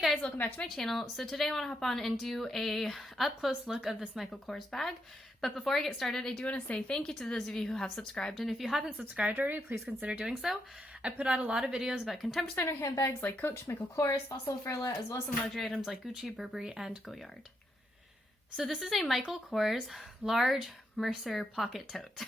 Hey guys, welcome back to my channel. So today I want to hop on and do a up-close look of this Michael Kors bag. But before I get started, I do want to say thank you to those of you who have subscribed, and if you haven't subscribed already, please consider doing so. I put out a lot of videos about contemporary designer handbags like Coach, Michael Kors, Fossil Ferla, as well as some luxury items like Gucci, Burberry, and Goyard. So this is a Michael Kors large Mercer pocket tote.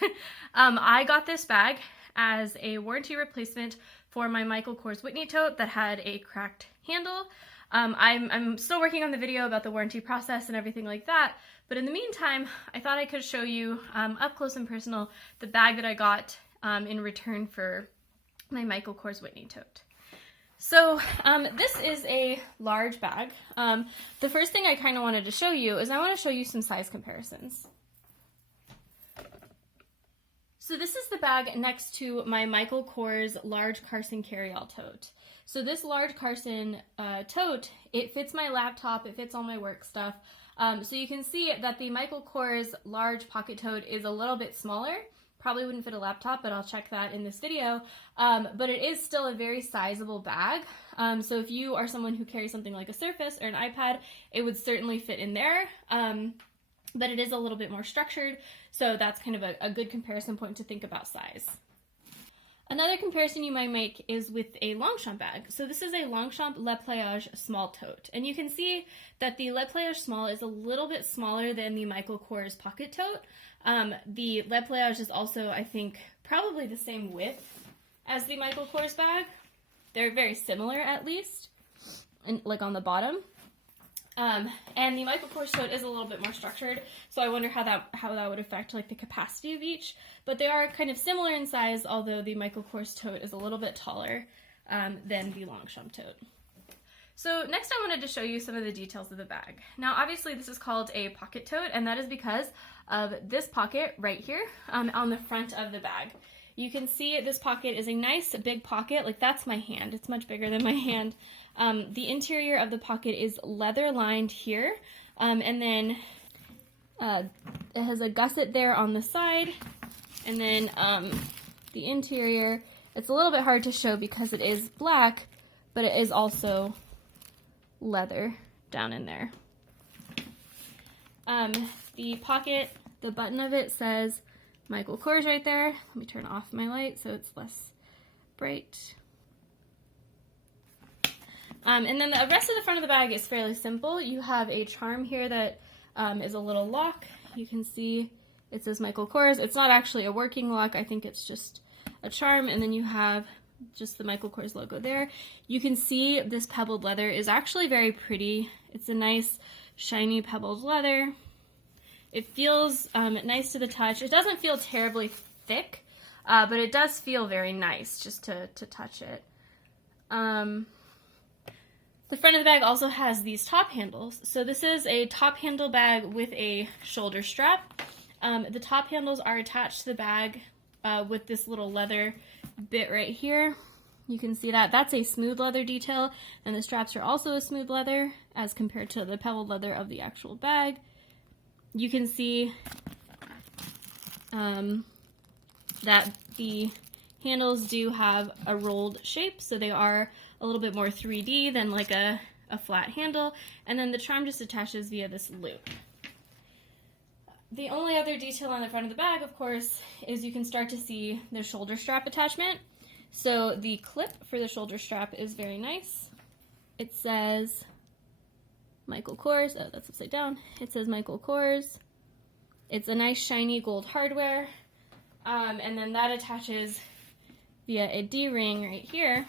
I got this bag as a warranty replacement for my Michael Kors Whitney tote that had a cracked handle. I'm still working on the video about the warranty process and everything like that, but in the meantime, I thought I could show you up close and personal the bag that I got in return for my Michael Kors Whitney tote. So this is a large bag. The first thing I kind of wanted to show you is I want to show you some size comparisons. So this is the bag next to my Michael Kors large Carson carry-all tote. So this large Carson tote, it fits my laptop, it fits all my work stuff. So you can see that the Michael Kors large pocket tote is a little bit smaller. Probably wouldn't fit a laptop, but I'll check that in this video. But it is still a very sizable bag. So if you are someone who carries something like a Surface or an iPad, it would certainly fit in there. But it is a little bit more structured, so that's kind of a good comparison point to think about size. Another comparison you might make is with a Longchamp bag. So this is a Longchamp Le Plage small tote, and you can see that the Le Plage small is a little bit smaller than the Michael Kors pocket tote. The Le Plage is also, I think, probably the same width as the Michael Kors bag. They're very similar, at least, and like on the bottom. And the Michael Kors tote is a little bit more structured, so I wonder how that would affect like the capacity of each. But they are kind of similar in size, although the Michael Kors tote is a little bit taller than the Longchamp tote. So next I wanted to show you some of the details of the bag. Now obviously this is called a pocket tote, and that is because of this pocket right here on the front of the bag. You can see this pocket is a nice big pocket, like that's my hand, it's much bigger than my hand. The interior of the pocket is leather lined here, and then it has a gusset there on the side, and then the interior, it's a little bit hard to show because it is black, but it is also leather down in there. The pocket, the button of it says Michael Kors right there. Let me turn off my light so it's less bright. And then the rest of the front of the bag is fairly simple. You have a charm here that is a little lock. You can see it says Michael Kors. It's not actually a working lock. I think it's just a charm. And then you have just the Michael Kors logo there. You can see this pebbled leather is actually very pretty. It's a nice shiny pebbled leather. It feels nice to the touch. It doesn't feel terribly thick, but it does feel very nice just to touch it. The front of the bag also has these top handles. So this is a top handle bag with a shoulder strap. The top handles are attached to the bag with this little leather bit right here. You can see that. That's a smooth leather detail, and the straps are also a smooth leather as compared to the pebbled leather of the actual bag. You can see that the handles do have a rolled shape, so they are a little bit more 3D than like a flat handle, and then the charm just attaches via this loop. The only other detail on the front of the bag, of course, is you can start to see the shoulder strap attachment. So the clip for the shoulder strap is very nice. It says Michael Kors. Oh, that's upside down. It says Michael Kors. It's a nice shiny gold hardware. And then that attaches via a D-ring right here,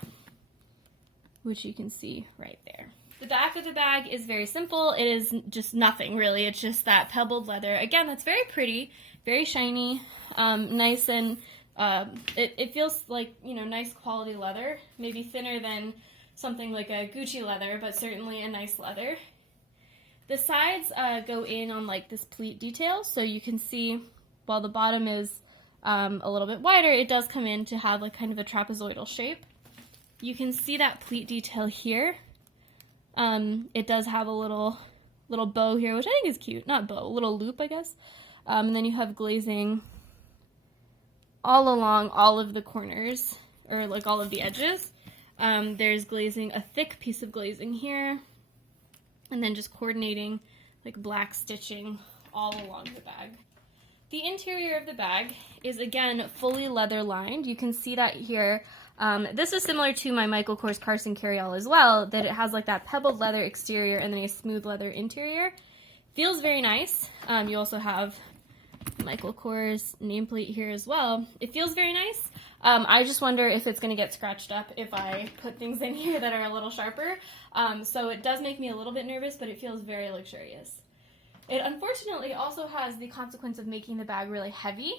which you can see right there. The back of the bag is very simple. It is just nothing really. It's just that pebbled leather. Again, that's very pretty, very shiny, nice, and it feels like, you know, nice quality leather. Maybe thinner than something like a Gucci leather, but certainly a nice leather. The sides go in on like this pleat detail, so you can see while the bottom is a little bit wider, it does come in to have like kind of a trapezoidal shape. You can see that pleat detail here. It does have a little bow here, which I think is cute. Not bow, a little loop, I guess. And then you have glazing all along all of the corners, or like all of the edges. There's glazing, a thick piece of glazing here, and then just coordinating like black stitching all along the bag. The interior of the bag is again fully leather lined. You can see that here. This is similar to my Michael Kors Carson carryall as well, that it has like that pebbled leather exterior and then a smooth leather interior. Feels very nice. You also have Michael Kors nameplate here as well. It feels very nice. I just wonder if it's going to get scratched up if I put things in here that are a little sharper. So it does make me a little bit nervous, but it feels very luxurious. It unfortunately also has the consequence of making the bag really heavy.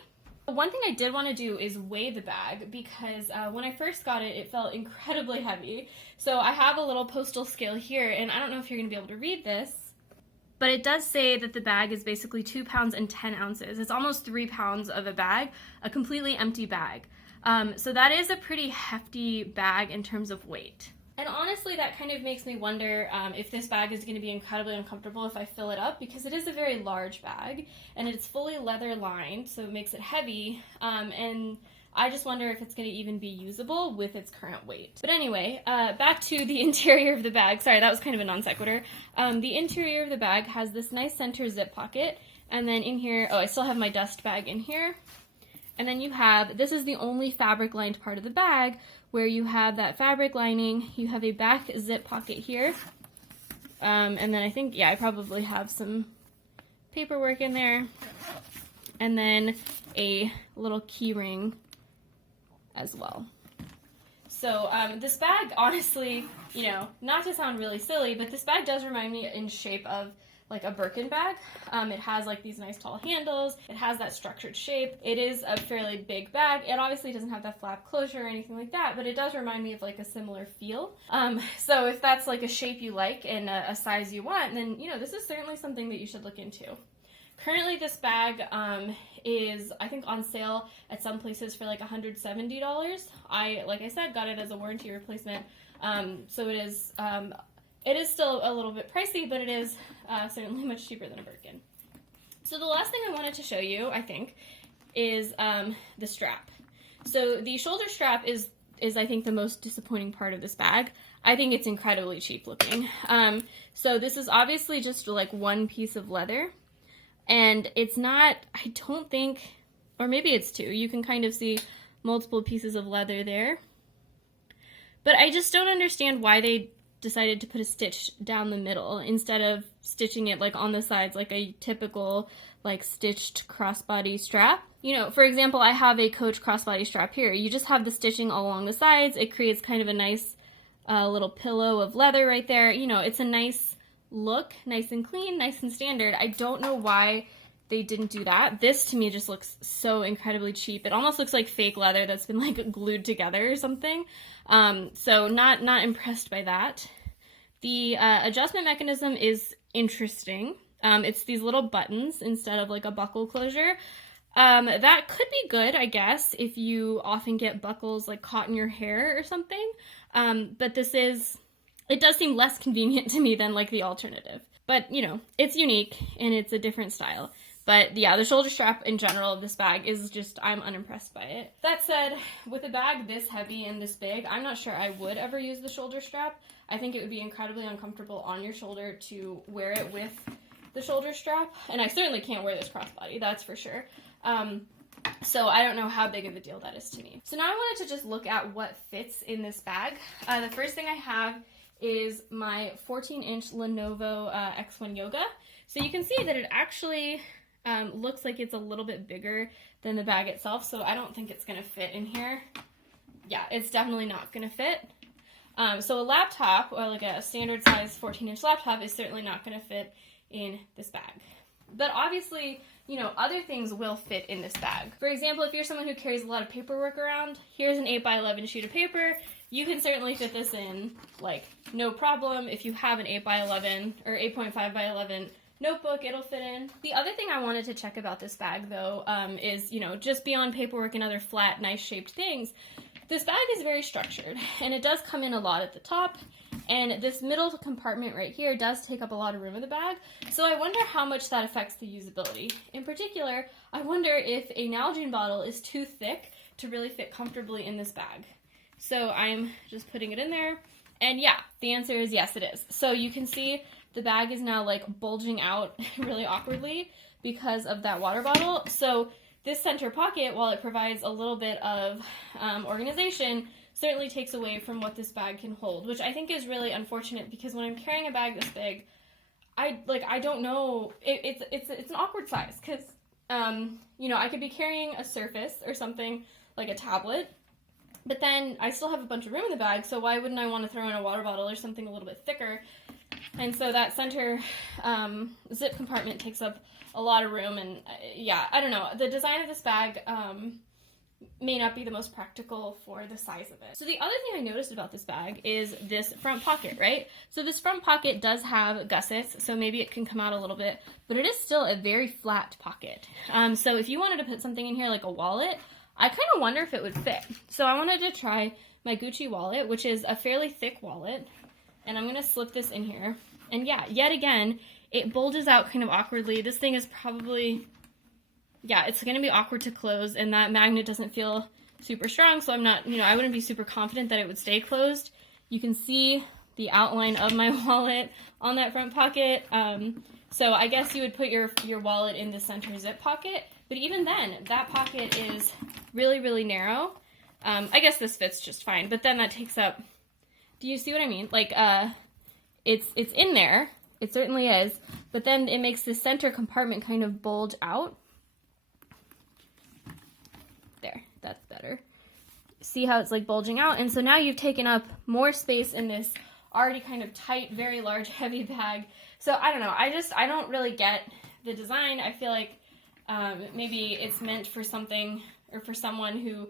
One thing I did want to do is weigh the bag because when I first got it, it felt incredibly heavy. So I have a little postal scale here, and I don't know if you're going to be able to read this, but it does say that the bag is basically 2 pounds and 10 ounces. It's almost 3 pounds of a bag, a completely empty bag. So that is a pretty hefty bag in terms of weight. And honestly, that kind of makes me wonder if this bag is going to be incredibly uncomfortable if I fill it up, because it is a very large bag, and it's fully leather lined, so it makes it heavy, and I just wonder if it's going to even be usable with its current weight. But anyway, back to the interior of the bag. Sorry, that was kind of a non sequitur. The interior of the bag has this nice center zip pocket, and then in here, oh, I still have my dust bag in here. And then you have, this is the only fabric lined part of the bag where you have that fabric lining, you have a back zip pocket here, and then I think, yeah, I probably have some paperwork in there, and then a little key ring as well. So this bag, honestly, you know, not to sound really silly, but this bag does remind me in shape of like a Birkin bag. It has like these nice tall handles. It has that structured shape. It is a fairly big bag. It obviously doesn't have that flap closure or anything like that, but it does remind me of like a similar feel. So if that's like a shape you like and a size you want, then, you know, this is certainly something that you should look into. Currently this bag is, I think, on sale at some places for like $170. Like I said, got it as a warranty replacement. So it is still a little bit pricey, but it is certainly much cheaper than a Birkin. So the last thing I wanted to show you, I think, is the strap. So the shoulder strap is I think the most disappointing part of this bag. I think it's incredibly cheap looking. So this is obviously just like one piece of leather, and it's not, I don't think, or maybe it's two. You can kind of see multiple pieces of leather there. But I just don't understand why they decided to put a stitch down the middle instead of stitching it like on the sides like a typical like stitched crossbody strap. You know, for example, I have a Coach crossbody strap here. You just have the stitching all along the sides. It creates kind of a nice little pillow of leather right there. You know, it's a nice look, nice and clean, nice and standard. I don't know why they didn't do that. This to me just looks so incredibly cheap. It almost looks like fake leather that's been like glued together or something. So not impressed by that. The adjustment mechanism is interesting. It's these little buttons instead of like a buckle closure. That could be good, I guess, if you often get buckles like caught in your hair or something. But it does seem less convenient to me than like the alternative. But, you know, it's unique and it's a different style. But yeah, the shoulder strap in general of this bag is just, I'm unimpressed by it. That said, with a bag this heavy and this big, I'm not sure I would ever use the shoulder strap. I think it would be incredibly uncomfortable on your shoulder to wear it with the shoulder strap. And I certainly can't wear this crossbody, that's for sure. So I don't know how big of a deal that is to me. So now I wanted to just look at what fits in this bag. The first thing I have is my 14-inch Lenovo X1 Yoga. So you can see that it actually looks like it's a little bit bigger than the bag itself, so I don't think it's going to fit in here. Yeah, it's definitely not going to fit. So a laptop, or like a standard size 14-inch laptop, is certainly not going to fit in this bag. But obviously, you know, other things will fit in this bag. For example, if you're someone who carries a lot of paperwork around, here's an 8x11 sheet of paper. You can certainly fit this in, like, no problem. If you have an 8x11 or 8.5x11 notebook, it'll fit in. The other thing I wanted to check about this bag, though, is, you know, just beyond paperwork and other flat, nice shaped things, this bag is very structured, and it does come in a lot at the top, and this middle compartment right here does take up a lot of room in the bag, so I wonder how much that affects the usability. In particular, I wonder if a Nalgene bottle is too thick to really fit comfortably in this bag. So I'm just putting it in there, and yeah, the answer is yes, it is. So you can see the bag is now like bulging out really awkwardly because of that water bottle. So this center pocket, while it provides a little bit of organization, certainly takes away from what this bag can hold, which I think is really unfortunate, because when I'm carrying a bag this big, I don't know, it's an awkward size, because you know, I could be carrying a Surface or something like a tablet, but then I still have a bunch of room in the bag, so why wouldn't I want to throw in a water bottle or something a little bit thicker? And so that center zip compartment takes up a lot of room, and yeah, I don't know. The design of this bag may not be the most practical for the size of it. So the other thing I noticed about this bag is this front pocket, right? So this front pocket does have gussets, so maybe it can come out a little bit, but it is still a very flat pocket. So if you wanted to put something in here like a wallet, I kind of wonder if it would fit. So I wanted to try my Gucci wallet, which is a fairly thick wallet, and I'm going to slip this in here. And yeah, yet again, it bulges out kind of awkwardly. This thing is probably, yeah, it's going to be awkward to close, and that magnet doesn't feel super strong, so I'm not, you know, I wouldn't be super confident that it would stay closed. You can see the outline of my wallet on that front pocket. So I guess you would put your wallet in the center zip pocket, but even then, that pocket is really, really narrow. I guess this fits just fine, but then that takes up, do you see what I mean? Like, it's in there, it certainly is, but then it makes the center compartment kind of bulge out. There, that's better. See how it's like bulging out? And so now you've taken up more space in this already kind of tight, very large, heavy bag. So I don't know, I don't really get the design. I feel like maybe it's meant for something, or for someone who,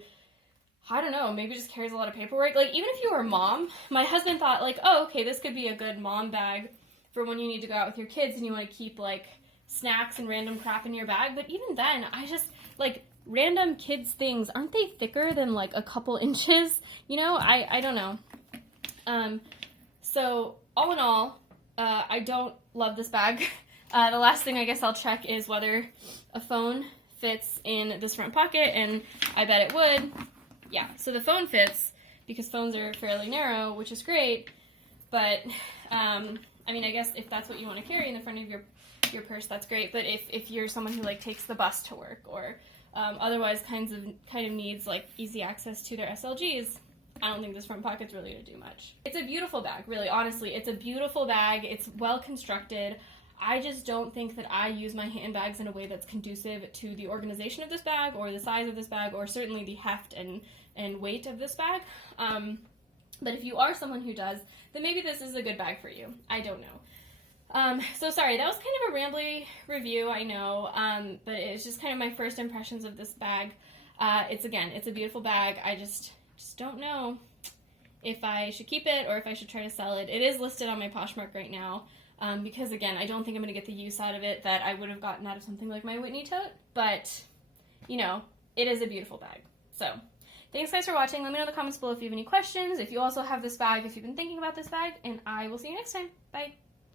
I don't know, maybe just carries a lot of paperwork. Like, even if you were a mom, my husband thought like, oh, okay, this could be a good mom bag for when you need to go out with your kids and you want to keep like snacks and random crap in your bag. But even then, I just, like, random kids things, aren't they thicker than like a couple inches? You know, I don't know. So all in all, I don't love this bag. The last thing I guess I'll check is whether a phone fits in this front pocket, and I bet it would. Yeah, so the phone fits, because phones are fairly narrow, which is great, but I mean, I guess if that's what you want to carry in the front of your purse, that's great. But if you're someone who like takes the bus to work, or otherwise kind of needs like easy access to their SLGs, I don't think this front pocket's really going to do much. It's a beautiful bag, really, honestly. It's a beautiful bag. It's well constructed. I just don't think that I use my handbags in a way that's conducive to the organization of this bag, or the size of this bag, or certainly the heft and weight of this bag. But if you are someone who does, then maybe this is a good bag for you. I don't know. So sorry, that was kind of a rambly review, I know, but it's just kind of my first impressions of this bag. It's a beautiful bag. I just don't know if I should keep it or if I should try to sell it. It is listed on my Poshmark right now, because again, I don't think I'm going to get the use out of it that I would have gotten out of something like my Whitney tote, but, you know, it is a beautiful bag. So, thanks guys for watching. Let me know in the comments below if you have any questions, if you also have this bag, if you've been thinking about this bag, and I will see you next time. Bye!